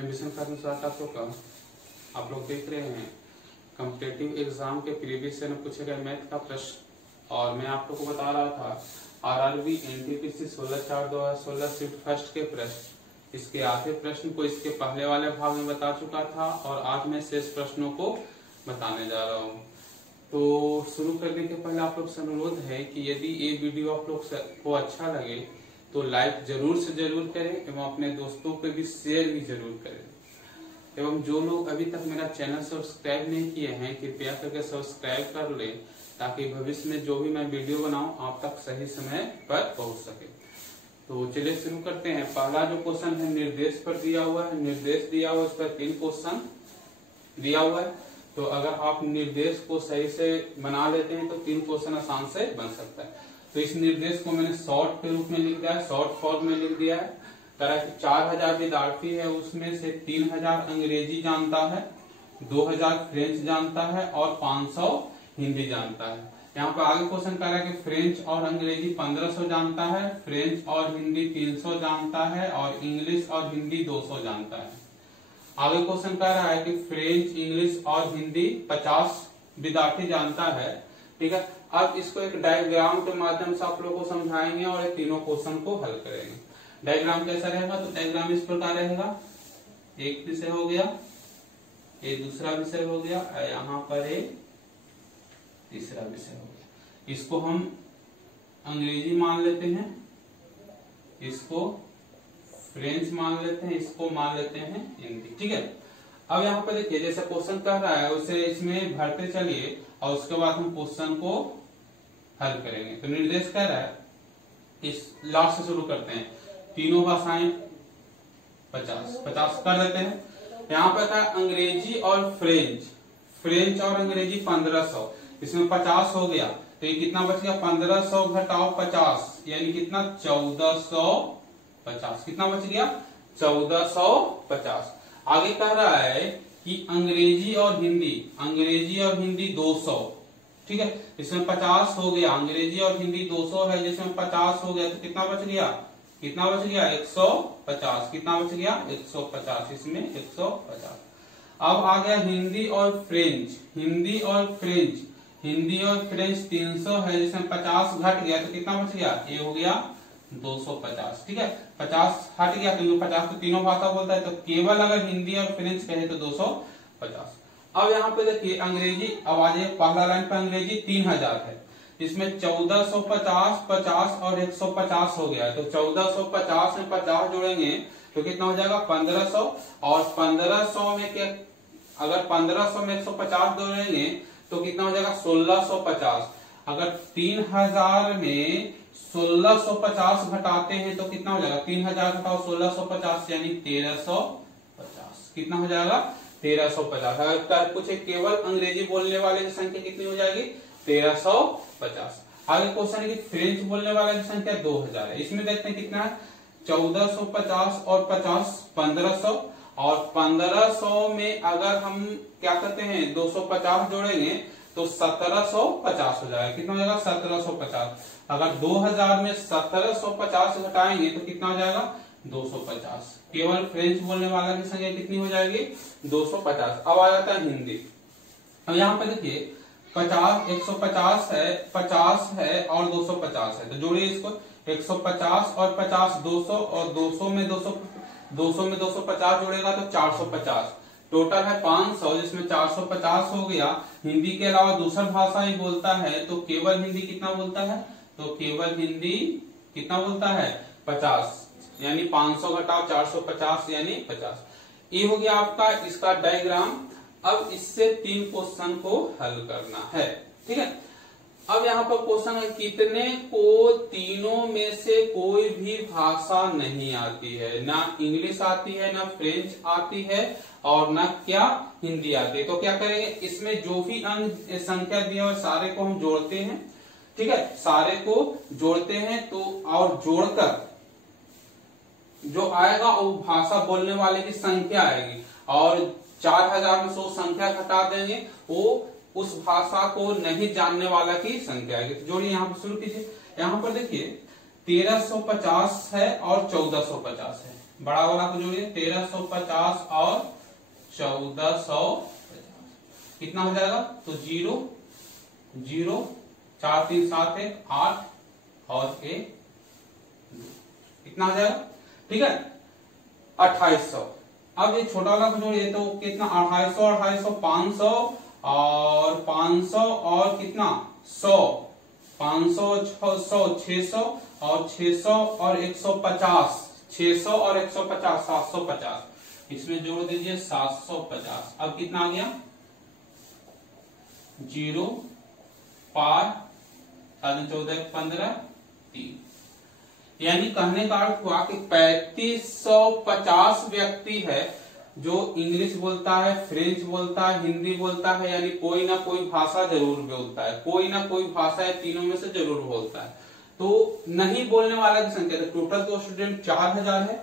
Ambition खत्म छात्रों का आप लोग देख रहे हैं कॉम्पिटिटिव एग्जाम के प्रीवियस ईयर में पूछे गए मैथ का प्रश्न। और मैं आप लोग को बता रहा था आरआरबी एनटीपीसी 16/4/2016 शिफ्ट फर्स्ट के प्रश्न, इसके आधे प्रश्न को इसके पहले वाले भाग में बता चुका था और आज मैं शेष प्रश्नों को बताने जा रहा हूँ। तो शुरू करने के पहले आप लोग से अनुरोध है कि यदि ये वीडियो आप लोग को अच्छा लगे तो लाइक जरूर से जरूर करें एवं अपने दोस्तों पे भी शेयर भी जरूर करें। एवं जो लोग अभी तक मेरा चैनल सब्सक्राइब नहीं किए हैं कृपया करके सब्सक्राइब कर लें ताकि भविष्य में जो भी मैं वीडियो बनाऊं आप तक सही समय पर पहुंच सके। तो चलिए शुरू करते हैं। पहला जो क्वेश्चन है निर्देश पर दिया हुआ है, निर्देश दिया हुआ है, इस पर 3 क्वेश्चन दिया हुआ है। तो अगर आप निर्देश को सही से बना लेते हैं तो 3 क्वेश्चन आसान से बन सकता है। तो इस निर्देश को मैंने शॉर्ट के रूप में लिख दिया है, शॉर्ट फॉर्म में लिख दिया है। तरह की 4000 विद्यार्थी है, उसमें से 3000 अंग्रेजी जानता है, 2000 फ्रेंच जानता है और 500 हिंदी जानता है। यहाँ पर आगे क्वेश्चन कर रहा है कि फ्रेंच और अंग्रेजी 1500 जानता है, फ्रेंच और हिंदी 300 जानता है और इंग्लिश और हिंदी 200 जानता है। आगे क्वेश्चन कह रहा है कि फ्रेंच, इंग्लिश और हिंदी 50 विद्यार्थी जानता है। ठीक है, अब इसको एक डायग्राम के माध्यम से आप लोगों को समझाएंगे और ये तीनों क्वेश्चन को हल करेंगे। डायग्राम कैसा रहेगा? तो डायग्राम इस प्रकार रहेगा, एक विषय हो गया, ये दूसरा विषय हो गया, यहाँ पर एक तीसरा विषय हो गया। इसको हम अंग्रेजी मान लेते हैं, इसको फ्रेंच मान लेते हैं, इसको मान लेते हैं हिंदी। ठीक है, अब यहाँ पर देखिए जैसे क्वेश्चन कह रहा है उसे इसमें भरते चलिए और उसके बाद हम क्वेश्चन को हल करेंगे। तो निर्देश कह रहा है, इस लास्ट से शुरू करते हैं, तीनों भाषाएं 50 कर देते हैं। यहाँ पर था अंग्रेजी और फ्रेंच, फ्रेंच और अंग्रेजी 1500, इसमें 50 हो गया तो ये कितना बच गया? 1500 घटाओ 50 यानी कितना? 1450। कितना बच गया? 1450। आगे कह रहा है कि अंग्रेजी और हिंदी 200। ठीक है, इसमें 50 हो गया, अंग्रेजी और हिंदी 200 है जिसमें 50 हो गया तो कितना बच गया? 150। कितना बच गया? 150, इसमें 150। अब आ गया हिंदी और फ्रेंच, हिंदी और फ्रेंच 300 है जिसमें 50 घट गया तो कितना बच गया? ये हो गया 250। ठीक है, 50 हट गया क्योंकि 50 तो तीनों भाषा बोलता है, तो केवल अगर हिंदी और फ्रेंच कहे तो 250। अब यहाँ पे देखिए अंग्रेजी, अब आ जाइए पहला लाइन पे, अंग्रेजी 3000 है, इसमें 1450, 50 और 150 हो गया। तो 1450 में 50 जोड़ेंगे तो कितना हो जाएगा? 1500। और 1500 में क्या, अगर 1500 में 150 जोड़ेंगे तो कितना हो जाएगा? 1650। अगर 3000 में 1650 घटाते हैं तो कितना हो जाएगा? 3000 घटाओ 1650 यानी 1350। कितना हो जाएगा? 1350। अगर पूछे केवल अंग्रेजी बोलने वाले की संख्या कितनी हो जाएगी? 1350। आगे क्वेश्चन है कि फ्रेंच बोलने वाले की संख्या 2000 है, इसमें देखते हैं कितना है? 1450 और 50 1500, और 1500 में अगर हम क्या करते हैं 250 जोड़ेंगे तो 1750 हो जाएगा। कितना हो जाएगा? 1750। अगर 2000 में 1750 घटाएंगे तो कितना हो जाएगा? 250। केवल फ्रेंच बोलने वाला की संख्या कितनी हो जाएगी? 250। अब आ जाता है हिंदी। अब यहाँ पे देखिए 150 है, 50 है और 250 है, तो जोड़िए इसको, 150 और 50 200 और 200 में 250 जोड़ेगा तो 450। टोटल है 500 जिसमें 450 हो गया। हिंदी के अलावा दूसरा भाषा ही बोलता है तो केवल हिंदी कितना बोलता है? तो केवल हिंदी कितना बोलता है? 50, यानी 500 घटाओ 450 यानी 50। ये हो गया आपका इसका डायग्राम। अब इससे 3 क्वेश्चन को हल करना है। ठीक है, अब यहाँ पर क्वेश्चन है कितने को तीनों में से कोई भी भाषा नहीं आती है, ना इंग्लिश आती है, ना फ्रेंच आती है और ना क्या हिंदी आती है। तो क्या करेंगे, इसमें जो भी अंक संख्या दिया हुआ सारे को हम जोड़ते हैं। ठीक है, सारे को जोड़ते हैं तो और जोड़कर जो आएगा वो भाषा बोलने वाले की संख्या आएगी और 4000 में 100 संख्या घटा देंगे, वो उस भाषा को नहीं जानने वाला की संख्या आएगी। तो जोड़िए, यहाँ पर शुरू कीजिए। यहाँ पर देखिए 1350 है और 1450 है, बड़ा वाला को जोड़िए 1350 और 1450 कितना हो जाएगा? तो 0 0 4 3 7 1 8 और 1 कितना हो जाएगा? ठीक है 2800। अब ये छोटा वाला को जोड़िए तो कितना 2800 2800 500 और 500 और कितना 100 500 600 600 और 600 और 150 600 और 150 750 इसमें जोड़ दीजिए 750। अब कितना आ गया 0 5 14 15 3 यानी कहने का अर्थ हुआ कि 3550 व्यक्ति है जो इंग्लिश बोलता है, फ्रेंच बोलता है, हिंदी बोलता है, यानी कोई ना कोई भाषा जरूर बोलता है, कोई ना कोई भाषा है तीनों में से जरूर बोलता है। तो नहीं बोलने वाला की संख्या टोटल तो स्टूडेंट 4000 है,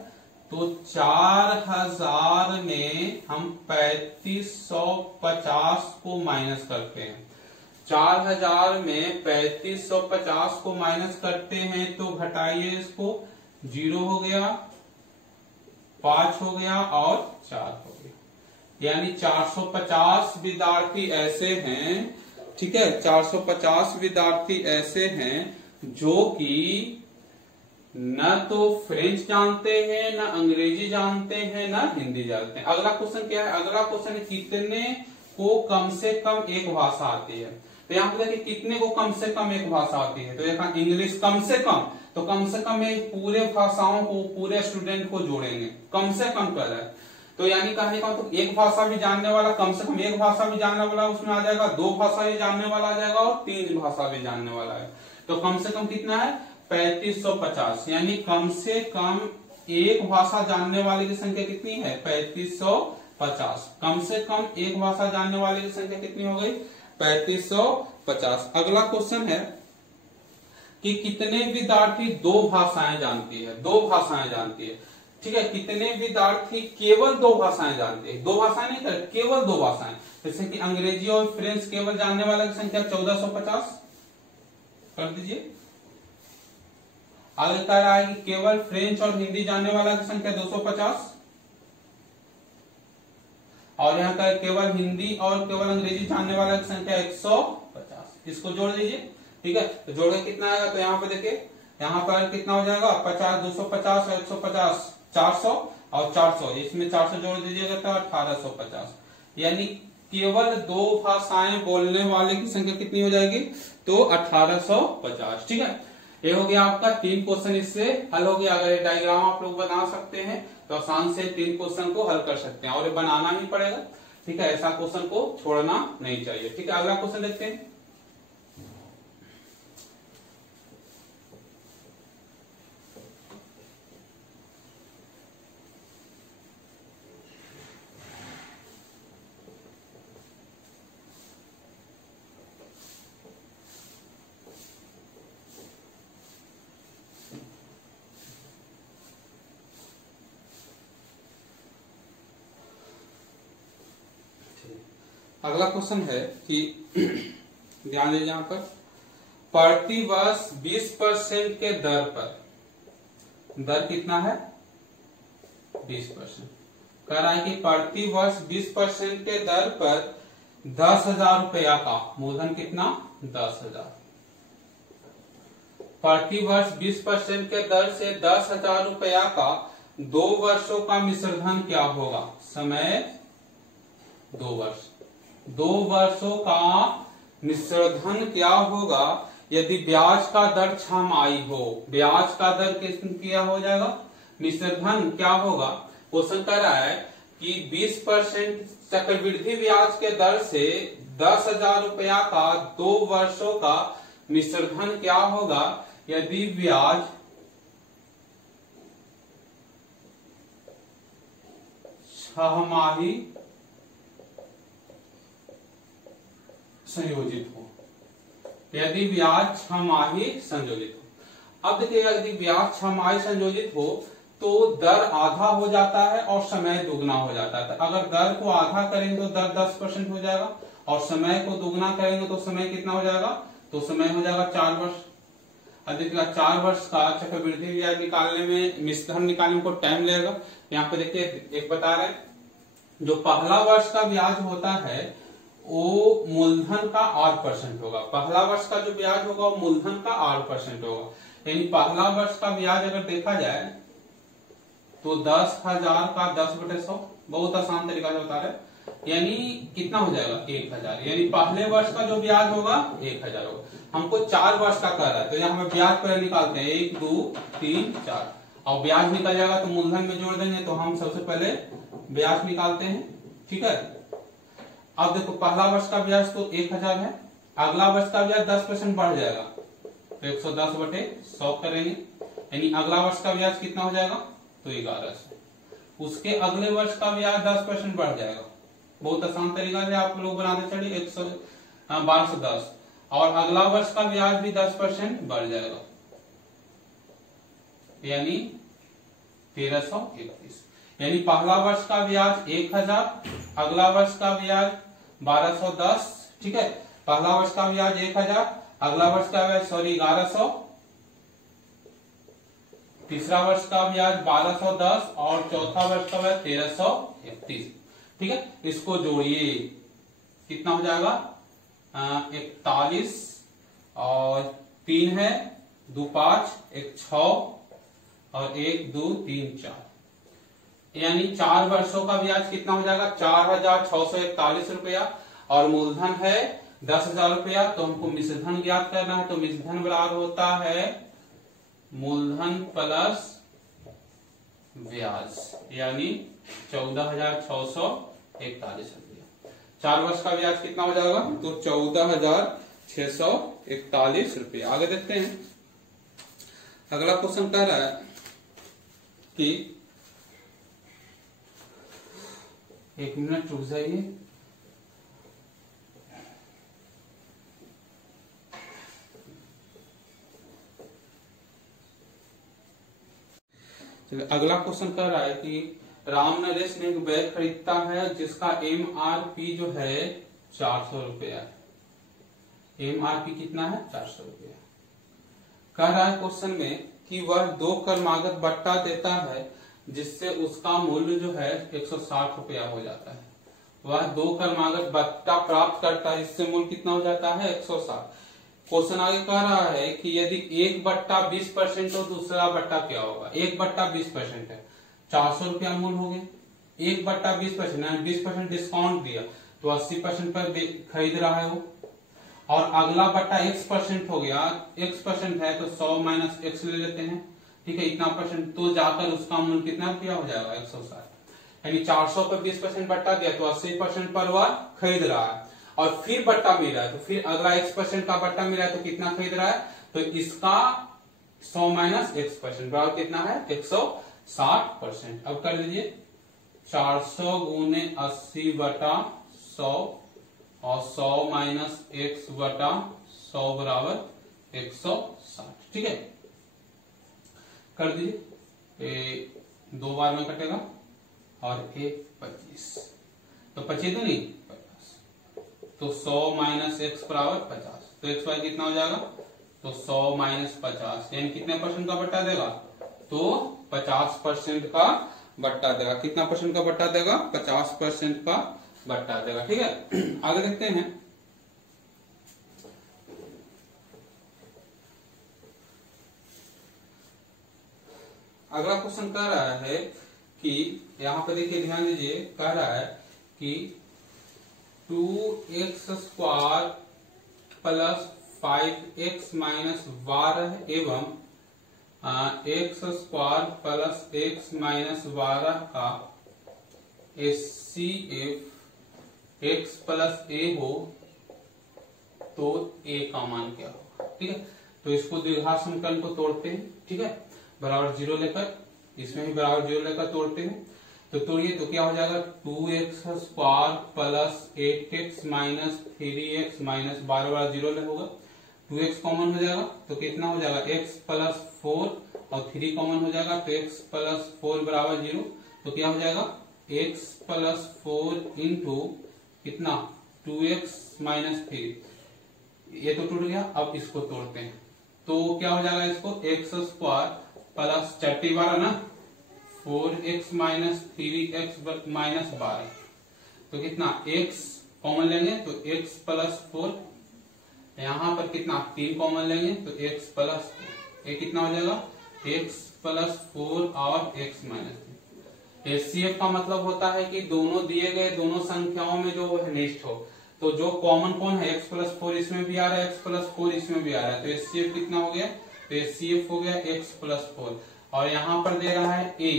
तो 4000 में हम 3550 को माइनस करते हैं। 4000 में 3550 को माइनस करते हैं तो घटाइए इसको 0 हो गया 5 हो गया और 4 हो गया, यानी 450 विद्यार्थी ऐसे हैं, ठीक है 450 विद्यार्थी ऐसे हैं जो कि न तो फ्रेंच जानते हैं, न अंग्रेजी जानते हैं, न हिंदी जानते हैं। अगला क्वेश्चन क्या है? अगला क्वेश्चन है कितने को कम से कम एक भाषा आती है। तो यहाँ पे देखिए कितने को कम से कम एक भाषा आती है, तो यहाँ इंग्लिश कम से कम एक पूरे भाषाओं को पूरे स्टूडेंट को जोड़ेंगे, कम से कम कर रहा है। तो यानी कहने का तो एक भाषा भी जानने वाला, कम से कम एक भाषा भी जानने वाला उसमें आ जाएगा, 2 भाषा भी जानने वाला आ जाएगा और 3 भाषा भी जानने वाला है। तो कम से कम कितना है 3550, यानी कम से कम एक भाषा जानने वाले की संख्या कितनी है 3550। कम से कम एक भाषा जानने वाले की संख्या कितनी हो गई 3550। अगला क्वेश्चन है कि कितने विद्यार्थी 2 भाषाएं जानती है, 2 भाषाएं जानती है, ठीक है कितने विद्यार्थी केवल 2 भाषाएं जानते हैं, 2 भाषाएं नहीं कर केवल 2 भाषाएं, जैसे कि अंग्रेजी और फ्रेंच केवल जानने वाला की संख्या 1450 कर दीजिए। आगे कह रहा है कि केवल फ्रेंच और हिंदी जानने वाला की संख्या 250 और यहाँ का केवल हिंदी और केवल अंग्रेजी जानने वाला की संख्या 150। इसको जोड़ दीजिए, ठीक है तो जोड़ के कितना आएगा? तो यहाँ पे देखिए यहाँ पर कितना हो जाएगा 50 250 और 150 400 और 400 इसमें 400 जोड़ दीजिएगा तो 1850, यानी केवल 2 भाषाएं बोलने वाले की संख्या कितनी हो जाएगी तो 1850। ठीक है ये हो गया आपका 3 क्वेश्चन, इससे हल हो गया। अगर ये डायग्राम आप लोग बना सकते हैं तो आसान से 3 क्वेश्चन को हल कर सकते हैं और ये बनाना ही पड़ेगा, ठीक है ऐसा क्वेश्चन को छोड़ना नहीं चाहिए। ठीक है अगला क्वेश्चन देखते हैं। अगला क्वेश्चन है कि ध्यान दीजिए यहां पर प्रति वर्ष 20% के दर पर, दर कितना है 20%, कह रहा है कि प्रति वर्ष 20% के दर पर 10,000 रुपया का मूलधन कितना 10,000, प्रति वर्ष 20% के दर से 10,000 रुपया का 2 वर्षों का मिश्रधन क्या होगा? समय 2 वर्ष, 2 वर्षों का मिश्रधन क्या होगा यदि ब्याज का दर 6 माही हो? ब्याज का दर क्या हो जाएगा? मिश्रधन क्या होगा? क्वेश्चन कर रहा है कि 20% चक्रवृद्धि ब्याज के दर से 10,000 रुपया का 2 वर्षों का मिश्रधन क्या होगा यदि ब्याज 6 माही संयोजित हो, यदि ब्याज 6 माही संयोजित हो। अब देखिएगा यदि ब्याज 6 माही संयोजित हो तो दर आधा हो जाता है और समय दुगना हो जाता है। अगर दर को आधा करेंगे तो दर 10% हो जाएगा और समय को दुगना करेंगे तो समय कितना हो जाएगा? तो समय हो जाएगा 4 वर्ष। अब देखिएगा 4 वर्ष का चक्रवृद्धि ब्याज निकालने में, मिश्रधन निकालने में को टाइम लगेगा। यहाँ पे देखिए एक बता रहे हैं, जो पहला वर्ष का ब्याज होता है वो मूलधन का 8% होगा। पहला वर्ष का जो ब्याज होगा वो मूलधन का 8% होगा। यानी पहला वर्ष का ब्याज अगर देखा जाए तो 10,000 का 10/100, बहुत आसान तरीका से बता रहे, यानी कितना हो जाएगा 1,000। यानी पहले वर्ष का जो ब्याज होगा 1,000 होगा। हमको 4 वर्ष का कर रहा है तो यहाँ हम ब्याज पहले निकालते हैं, 1 2 3 4, और ब्याज निकल जाएगा तो मूलधन में जोड़ देंगे। तो हम सबसे पहले ब्याज निकालते हैं, ठीक है। अब देखो पहला वर्ष का ब्याज तो 1,000 है, अगला वर्ष का ब्याज 10% बढ़ जाएगा तो 110/100 करेंगे। यानी अगला वर्ष का ब्याज कितना हो जाएगा तो 1100। उसके अगले वर्ष का ब्याज 10% बढ़ जाएगा। बहुत आसान तरीका से आप लोग बनाते चलिए, 1210, और अगला वर्ष का ब्याज भी 10% बढ़ जाएगा, यानी 1331। यानी पहला वर्ष का ब्याज 1,000, अगला वर्ष का ब्याज 1210, ठीक है। पहला वर्ष का ब्याज 1,000, अगला वर्ष का ब्याज 1100, तीसरा वर्ष का ब्याज 1210 और चौथा वर्ष का ब्याज 1331, ठीक है। इसको जोड़िए, कितना हो जाएगा 41 और 3 है, 2 5, 1 6 और 1 2 3 4, यानी 4 वर्षों का ब्याज कितना हो जाएगा 4,641 रुपया, और मूलधन है 10,000 रुपया। तो हमको मिश्रधन ज्ञात करना है, तो मिश्रधन बराबर होता है मूलधन प्लस ब्याज, यानी 14,641 रुपया। 4 वर्ष का ब्याज कितना हो जाएगा तो 14,641 रुपया। आगे देखते हैं, अगला क्वेश्चन कह रहा है कि 1 मिनट रुक जाइए। अगला क्वेश्चन कह रहा है कि राम नरेश ने एक बैग खरीदता है जिसका MRP जो है 400 रुपया है। MRP कितना है 400 रुपया। कह रहा है क्वेश्चन में कि वह 2 क्रमागत बट्टा देता है जिससे उसका मूल्य जो है 160 रुपया हो जाता है। वह 2 क्रमागत बट्टा प्राप्त करता है, इससे मूल्य कितना हो जाता है 160। क्वेश्चन आगे कह रहा है कि यदि 1/20% हो, दूसरा बट्टा क्या होगा। 1/20% है, 400 रुपया मूल्य हो गया। 1/20% यानी 20% डिस्काउंट दिया तो 80% पर खरीद रहा है वो, और अगला बट्टा x% हो गया, x% है तो 100 माइनस x ले लेते हैं, ठीक है, इतना परसेंट, तो जाकर उसका मूल्य कितना रुपया हो जाएगा 160। यानी 400 पर 20% बट्टा दिया तो 80% पर वह खरीद रहा है, और फिर बट्टा मिल रहा है तो फिर अगला x% का बट्टा मिल रहा है तो कितना खरीद रहा है, तो इसका 100 माइनस x% बराबर कितना है 160%। अब कर लीजिए 400 गुने 80/100 और 100 माइनस x/100 बराबर 160, ठीक है। कर दीजिए, 2 बार में कटेगा और 1 25, तो 25 दूनी 50, तो 100 माइनस x बराबर 50, तो x वाई कितना हो जाएगा तो 100 माइनस 50, यानी कितने परसेंट का बट्टा देगा तो 50% का बट्टा देगा। कितना परसेंट का बट्टा देगा 50% का बट्टा देगा, ठीक है। आगे देखते हैं, अगला क्वेश्चन कह रहा है कि यहाँ पर देखिए ध्यान दीजिए, कह रहा है कि 2x² प्लस 5x माइनस 12 एवं x² प्लस x माइनस 12 का HCF x प्लस a हो तो a का मान क्या होगा, ठीक है। तो इसको द्विघात समीकरण को तोड़ते हैं, ठीक है, बराबर 0 लेकर, इसमें भी बराबर 0 लेकर तोड़ते हैं। तो तोड़िए तो क्या हो जाएगा 2x² plus 8x minus 3x minus 12 बराबर 0 होगा। 2x कॉमन हो जाएगा तो कितना हो जाएगा x प्लस 4 और 3 कॉमन हो जाएगा तो x प्लस 4 बराबर 0, तो क्या हो जाएगा x प्लस 4 इंटू कितना 2x माइनस 3, ये तो टूट गया। अब इसको तोड़ते हैं तो क्या हो जाएगा इसको एक्स स्क्वायर प्लस चट्टी 12 ना 4x माइनस 3x माइनस 12, तो कितना x कॉमन लेंगे तो x प्लस 4, यहां पर कितना 3 कॉमन लेंगे तो x प्लस 4, ये कितना हो जाएगा x प्लस 4 और x माइनस 3। एचसीएफ का मतलब होता है कि दोनों दिए गए दोनों संख्याओं में जो निष्ठ हो, तो जो कॉमन कौन है x प्लस 4 इसमें भी आ रहा है, x प्लस 4 इसमें भी आ रहा है, तो एचसीएफ कितना हो गया, तो एचसीएफ हो गया x प्लस 4, और यहाँ पर दे रहा है a,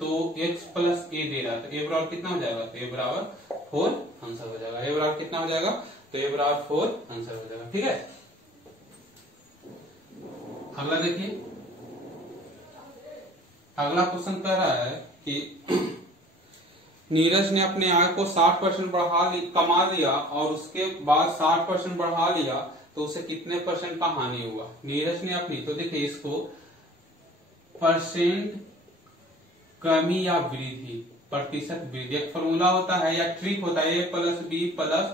तो x प्लस a दे रहा है, तो a बराबर कितना हो जाएगा, तो a बराबर 4 आंसर हो जाएगा, a बराबर कितना हो जाएगा, तो a बराबर 4 आंसर हो जाएगा। ठीक है, अगला देखिए, अगला क्वेश्चन कह रहा है कि नीरज ने अपने आय को 60% कमा लिया और उसके बाद 60% बढ़ा लिया, तो उसे कितने % का हानि हुआ। नीरज ने अपनी, तो देखिए इसको परसेंट कमी या वृद्धि, प्रतिशत वृद्धि, एक फॉर्मूला होता है या ट्रिक होता है, a plus B plus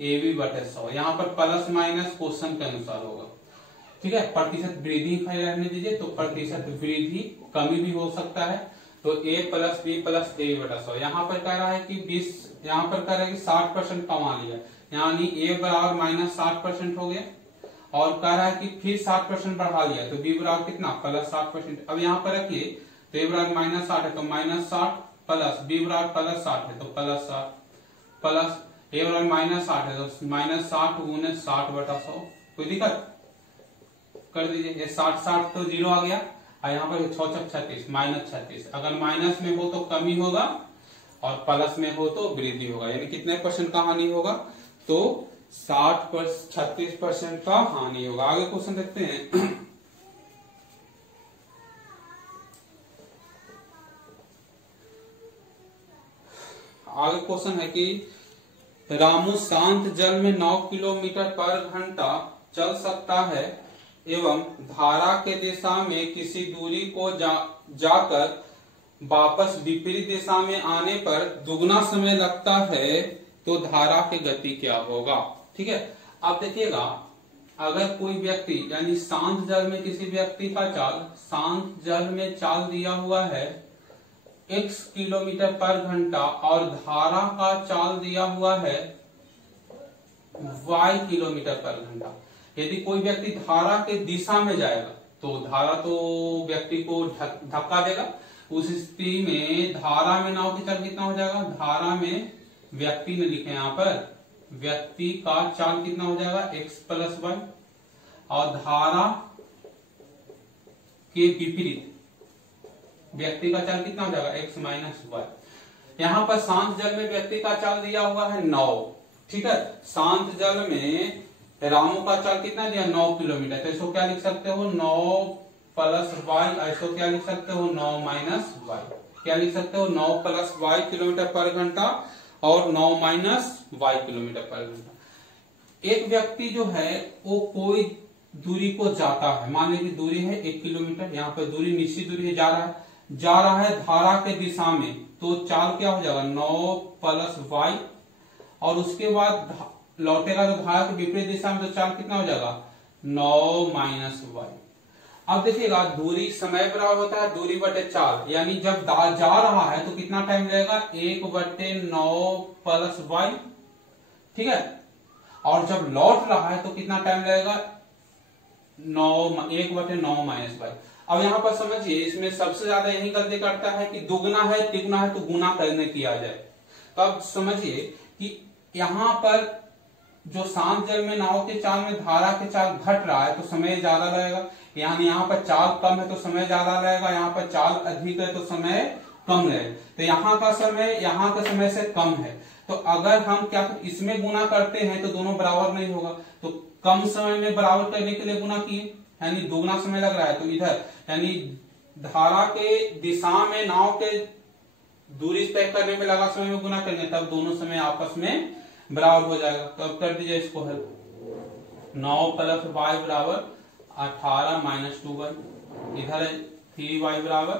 AB बटे 100, यहाँ पर प्लस माइनस क्वेश्चन के अनुसार होगा। ठीक है, प्रतिशत वृद्धि रहने दीजिए, तो प्रतिशत वृद्धि कमी भी हो सकता है, तो a plus B plus AB बटा 100, यहाँ पर कह रहा है कि 20, यहाँ पर कह रहा है कि 60% कमा लिया, यानी a बराबर माइनस 60% हो गया, और कह रहा है कि फिर 60% बढ़ा लिया, तो b बराबर कितना प्लस 60%। अब यहाँ पर रखिए, तो a बराबर माइनस 60 है, तो माइनस 60 प्लस b बराबर प्लस 60 है, तो प्लस 60 प्लस a बराबर माइनस 60 है, तो माइनस 60 गुने 60 बटा 100। कोई दिक्कत कर दीजिए, ये 60 तो 0 आ गया, और यहाँ पर 6 6 36 माइनस 36, अगर माइनस में हो तो कमी होगा और प्लस में हो तो वृद्धि होगा, यानी कितने % का हानि होगा, तो 36% का हानि होगा। आगे क्वेश्चन देखते हैं। आगे क्वेश्चन है कि रामू शांत जल में 9 किलोमीटर पर घंटा चल सकता है एवं धारा के दिशा में किसी दूरी को जाकर वापस विपरीत दिशा में आने पर दुगना समय लगता है, तो धारा की गति क्या होगा। ठीक है, अब देखिएगा, अगर कोई व्यक्ति यानी शांत जल में किसी व्यक्ति का चाल, शांत जल में चाल दिया हुआ है x किलोमीटर पर घंटा और धारा का चाल दिया हुआ है y किलोमीटर पर घंटा, यदि कोई व्यक्ति धारा के दिशा में जाएगा तो धारा तो व्यक्ति को धक्का देगा, उस स्थिति में धारा में नाव की चाल कितना हो जाएगा, धारा में व्यक्ति ने लिखे यहाँ पर व्यक्ति का चाल कितना हो जाएगा x प्लस वाई, और धारा के विपरीत व्यक्ति का चाल कितना हो जाएगा x माइनस वाई। यहाँ पर शांत जल में व्यक्ति का चाल दिया हुआ है 9। ठीक है, शांत जल में रामू का चाल कितना दिया 9 किलोमीटर, तो इसको क्या लिख सकते हो 9 प्लस वाई, ऐसो क्या लिख सकते हो 9 माइनस वाई, क्या लिख सकते हो 9 प्लस वाई किलोमीटर पर घंटा और 9 माइनस वाई किलोमीटर पर घंटा। एक व्यक्ति जो है वो कोई दूरी को जाता है, मान लीजिए दूरी है 1 किलोमीटर, यहाँ पर दूरी निश्चित दूरी है, जा रहा है धारा के दिशा में, तो चाल क्या हो जाएगा 9 प्लस वाई, और उसके बाद लौटेगा तो धारा के विपरीत दिशा में, तो चाल कितना हो जाएगा 9 माइनस वाई। अब देखिएगा दूरी समय बराबर होता है दूरी बटे चाल, यानी जब जा रहा है तो कितना टाइम लगेगा 1/9 प्लस वाई। ठीक है, और जब लौट रहा है तो कितना टाइम लगेगा 1/9 माइनस वाई। अब यहाँ पर समझिए, इसमें सबसे ज्यादा यही गलती करता है कि दुगना है तिगुना है तो गुना करने किया जाए। तो अब समझिए कि यहाँ पर जो शांत जल में नाव के चाल में धारा के चाल घट रहा है तो समय ज्यादा लगेगा, यानी यहाँ पर चाल कम है तो समय ज्यादा लगेगा, यहाँ पर चाल अधिक है तो समय कम लगेगा, तो यहाँ का समय यहाँ के समय से कम है। तो अगर हम क्या इसमें गुना करते हैं तो दोनों बराबर नहीं होगा, तो कम समय में बराबर करने के लिए गुना किए, यानी दोगुना समय लग रहा है, तो इधर यानी धारा के दिशा में नाव के दूरी तय करने में लगा समय में गुना करेंगे, तब दोनों समय आपस में बराबर हो जाएगा। तो अब कर दीजिए इसको हल, 9 प्लस वाई बराबर 18 माइनस 2y, इधर 3y बराबर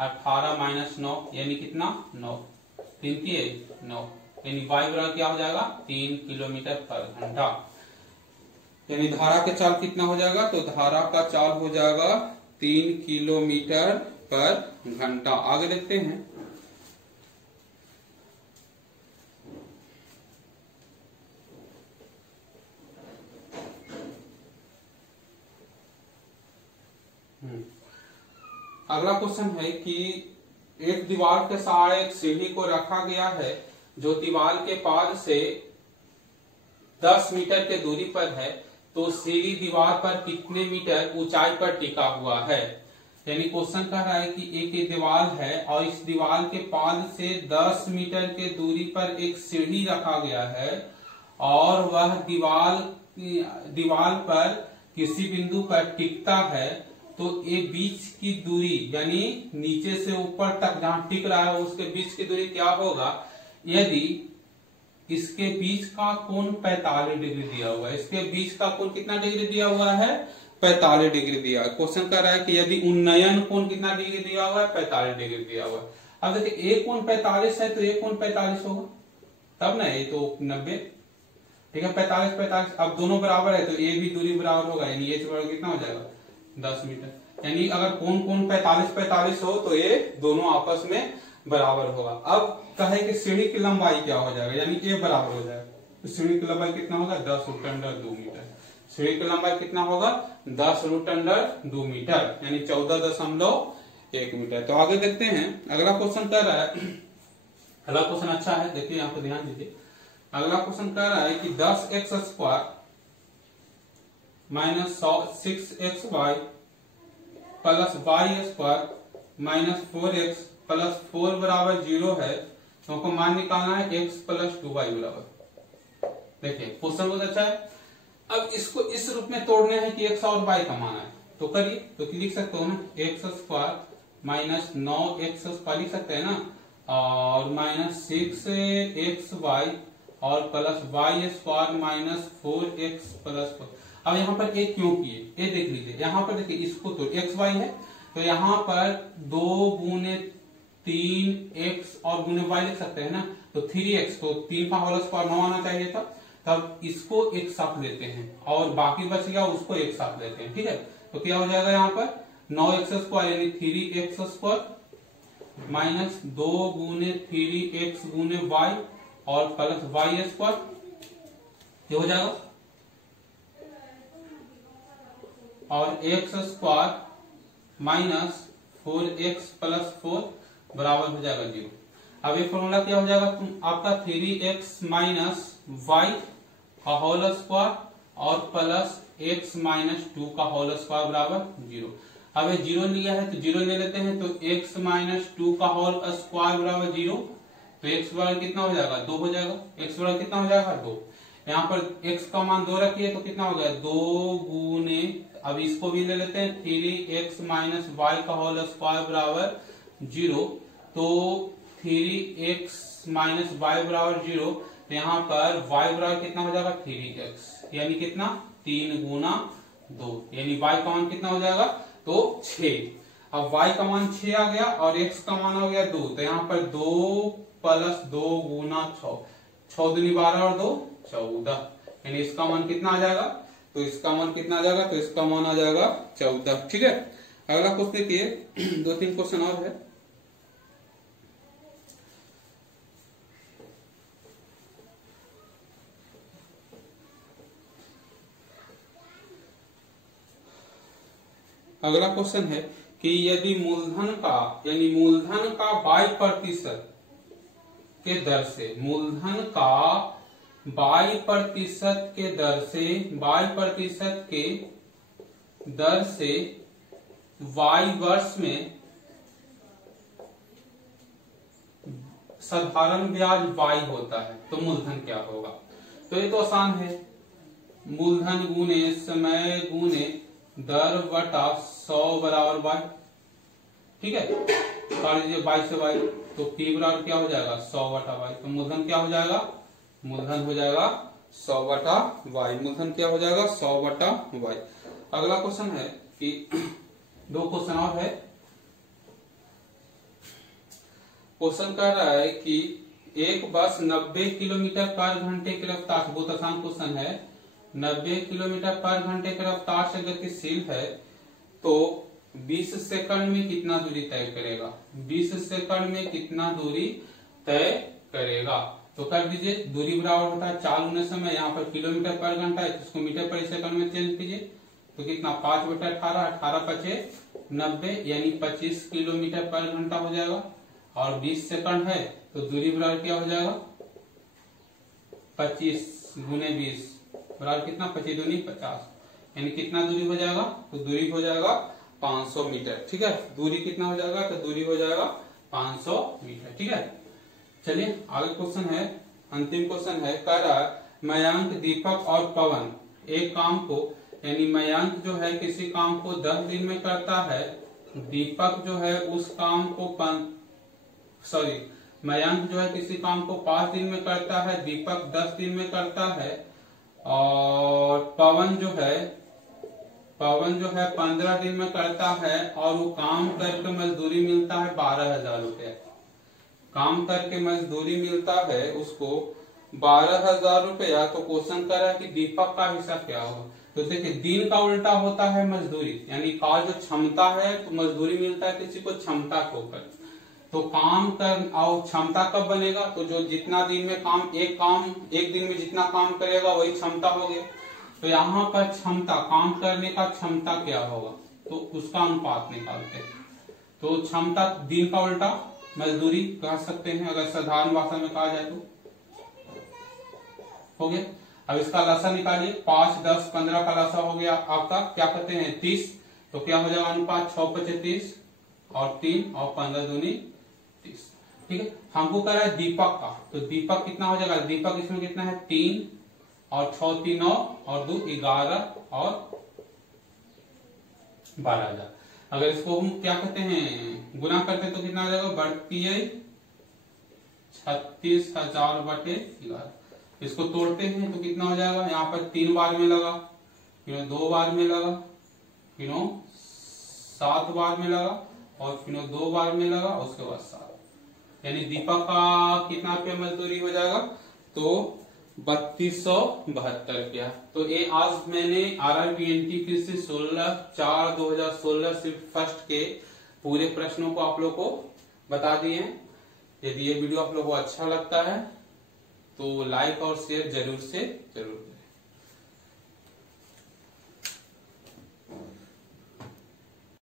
18 माइनस 9, यानी कितना 9, 3 की 9, यानी y बराबर क्या हो जाएगा 3 किलोमीटर पर घंटा। यानी धारा का चाल कितना हो जाएगा, तो धारा का चाल हो जाएगा 3 किलोमीटर पर घंटा। आगे देखते हैं। अगला क्वेश्चन है कि एक दीवार के सहारे एक सीढ़ी को रखा गया है जो दीवार के पाद से 10 मीटर के दूरी पर है, तो सीढ़ी दीवार पर कितने मीटर ऊंचाई पर टिका हुआ है। यानी क्वेश्चन कह रहा है कि एक दीवार है और इस दीवार के पाद से 10 मीटर के दूरी पर एक सीढ़ी रखा गया है और वह दीवार पर किसी बिंदु पर टिकता है, तो ये बीच की दूरी यानी नीचे से ऊपर तक जहां टिक रहा है उसके बीच की दूरी क्या होगा। यदि इसके बीच का कोण 45 डिग्री दिया हुआ है, इसके बीच का कोण कितना डिग्री दिया हुआ है, 45 डिग्री दिया है। क्वेश्चन कर रहा है कि यदि उन्नयन कोण कितना डिग्री दिया हुआ है, 45 डिग्री दिया हुआ है। अब देखिए एक कोण 45 है तो एक कोण 45 होगा तब ना, ये तो 90, ठीक है 45 45। अब दोनों बराबर है तो ये भी दूरी बराबर होगा, यानी ये कितना हो जाएगा 10 मीटर। यानी अगर कोण 45 45 हो तो ये दोनों आपस में बराबर होगा। अब कहे कि सीढ़ी की लंबाई क्या हो जाएगा, यानी ये बराबर हो जाएगा, तो सीढ़ी की लंबाई कितना होगा 10√2 मीटर। सीढ़ी की लंबाई कितना होगा 10√2 मीटर, यानी 14.1 मीटर। तो आगे देखते हैं। अगला क्वेश्चन कर रहा है, अगला क्वेश्चन अच्छा है, देखिए यहाँ पे ध्यान दीजिए। अगला क्वेश्चन कर रहा है कि 10x² minus 6xy plus y² minus 4x plus 4 बराबर 0 है, तो हमको मान निकालना है x प्लस 2y बराबर। देखिए क्वेश्चन बहुत अच्छा है। अब इसको इस रूप में तोड़ने हैं कि x और y का मान है, तो करिए। तो लिख सकते हो ना x² माइनस 9x² लिख सकते हैं ना, और माइनस 6xy और plus y² minus 4x plus 4। अब यहाँ पर एक क्यों किए, ये देख लीजिए। यहाँ पर देखिए इसको तो xy है, तो यहाँ पर 2 गुने 3x और गुने y लिख सकते हैं ना, तो 3x, तो 3 का होल स्क्वायर 9 आना चाहिए था। तब इसको एक साथ लेते हैं और बाकी बच गया उसको एक साथ लेते हैं, ठीक है। तो क्या हो जाएगा यहाँ पर 9x² यानी 3x² माइनस 2 गुने 3x गुने y और प्लस y², ये हो जाएगा, और x² माइनस 4x प्लस 4 बराबर हो जाएगा 0। अब ये फॉर्मूला क्या हो जाएगा, आपका 3x माइनस y का होल स्क्वायर और प्लस x माइनस 2 का होल स्क्वायर बराबर 0। अब ये 0 लिया है तो 0 ले लेते हैं, तो x माइनस 2 का होल स्क्वायर बराबर 0, तो x बराबर कितना हो जाएगा 2 हो जाएगा। x बराबर कितना हो जाएगा 2। यहाँ पर x का मान 2 रखिए तो कितना हो गया 2 गुने, अब इसको भी ले लेते हैं 3x माइनस y का होल स्क्वायर बराबर 0, तो 3x माइनस y बराबर 0, तो यहाँ पर y बराबर कितना हो जाएगा 3x, यानी कितना 3 गुना 2, यानी y का मान कितना हो जाएगा तो 6। अब y का मान 6 आ गया और x का मान हो गया 2, तो यहाँ पर 2 प्लस 2 गुना 6, 6 दूनी 12 और 2 14, यानी इसका मान कितना आ जाएगा, तो इसका मान कितना आ जाएगा, तो इसका मान आ जाएगा 14, ठीक है। अगला क्वेश्चन देखिए, 2-3 क्वेश्चन और है। अगला क्वेश्चन है कि यदि मूलधन का यानी मूलधन का 22% के दर से, मूलधन का 22% के दर से 22% के दर से y वर्ष में साधारण ब्याज y होता है, तो मूलधन क्या होगा। तो ये तो आसान है, मूलधन गुने समय गुने दर बटा 100 बराबर y, ठीक है। काट लीजिए y से y, तो p बराबर क्या हो जाएगा 100 बटा y, तो मूलधन क्या हो जाएगा, मूलधन हो जाएगा 100 बटा y, मूलधन क्या हो जाएगा 100 बटा y। अगला क्वेश्चन है कि 2 क्वेश्चन और है। क्वेश्चन कर रहा है कि एक बस 90 किलोमीटर पर घंटे की रफ्तार, बहुत आसान क्वेश्चन है, 90 किलोमीटर पर घंटे की रफ्तार से गतिशील है तो 20 सेकंड में कितना दूरी तय करेगा, 20 सेकंड में कितना दूरी तय करेगा। तो कर दीजिए, दूरी बराबर होता है चाल होने समय, यहाँ पर किलोमीटर पर घंटा है, इसको मीटर पर सेकंड में चेंज कीजिए तो कितना 5/18, 18 पचे 90 यानी 25 किलोमीटर पर घंटा हो जाएगा। और 20 सेकंड है तो दूरी बराबर क्या हो जाएगा, 25 गुने 20 बराबर कितना, 25 दूनी 50, यानी कितना दूरी हो जाएगा, तो दूरी हो जाएगा 500 मीटर। ठीक है, दूरी कितना हो जाएगा, तो दूरी हो जाएगा 500 मीटर। ठीक है, चलिए आगे क्वेश्चन है, अंतिम क्वेश्चन है, कह रहा है मयंक, दीपक और पवन एक काम को, यानी मयंक जो है किसी काम को 10 दिन में करता है, दीपक जो है उस काम को मयंक जो है किसी काम को 5 दिन में करता है, दीपक 10 दिन में करता है, और पवन जो है 15 दिन में करता है, और वो काम करके मजदूरी मिलता है 12,000 रुपया। काम करके मजदूरी मिलता है उसको 12,000 रुपया। तो क्वेश्चन कर रहा है कि दीपक का हिस्सा क्या होगा। तो देखिए, दिन का उल्टा होता है मजदूरी, यानी का जो क्षमता है तो मजदूरी मिलता है किसी को क्षमता के ऊपर। तो काम कर और क्षमता कब बनेगा, तो जो जितना दिन में एक दिन में जितना काम करेगा वही क्षमता हो गया। तो यहाँ पर क्षमता, काम करने का क्षमता क्या होगा, तो उसका अनुपात निकालते हैं। तो क्षमता दिन का उल्टा मजदूरी कह सकते हैं, अगर साधारण भाषा में कहा जाए तो। हो गया, अब इसका लसा निकालिए, 5, 10, 15 का लसा हो गया आपका क्या कहते हैं 30। तो क्या हो जाएगा अनुपात, 6 × 5 = 30 और 3 और 15 दूनी 30। ठीक है, हमको कह रहा है दीपक का, तो दीपक कितना हो जाएगा, दीपक इसमें कितना है 3 और 6 3 9 और 2 11 और 12,000। अगर इसको हम क्या कहते हैं गुना करते हैं तो कितना आ जाएगा, बढ़ती है 36,000/11। इसको तोड़ते हैं तो कितना हो जाएगा, यहाँ पर 3 बार में लगा, फिर 2 बार में लगा, फिर 7 बार में लगा, और फिर 2 बार में लगा, उसके बाद 7, यानी दीपक का कितना रुपया मजदूरी हो जाएगा, तो 3272 रुपया। तो ये आज मैंने RRBNT फिर से 16/4/2016 सिर्फ फर्स्ट के पूरे प्रश्नों को आप लोग को बता दिए हैं। यदि ये वीडियो आप लोग को अच्छा लगता है तो लाइक और शेयर जरूर से जरूर करें।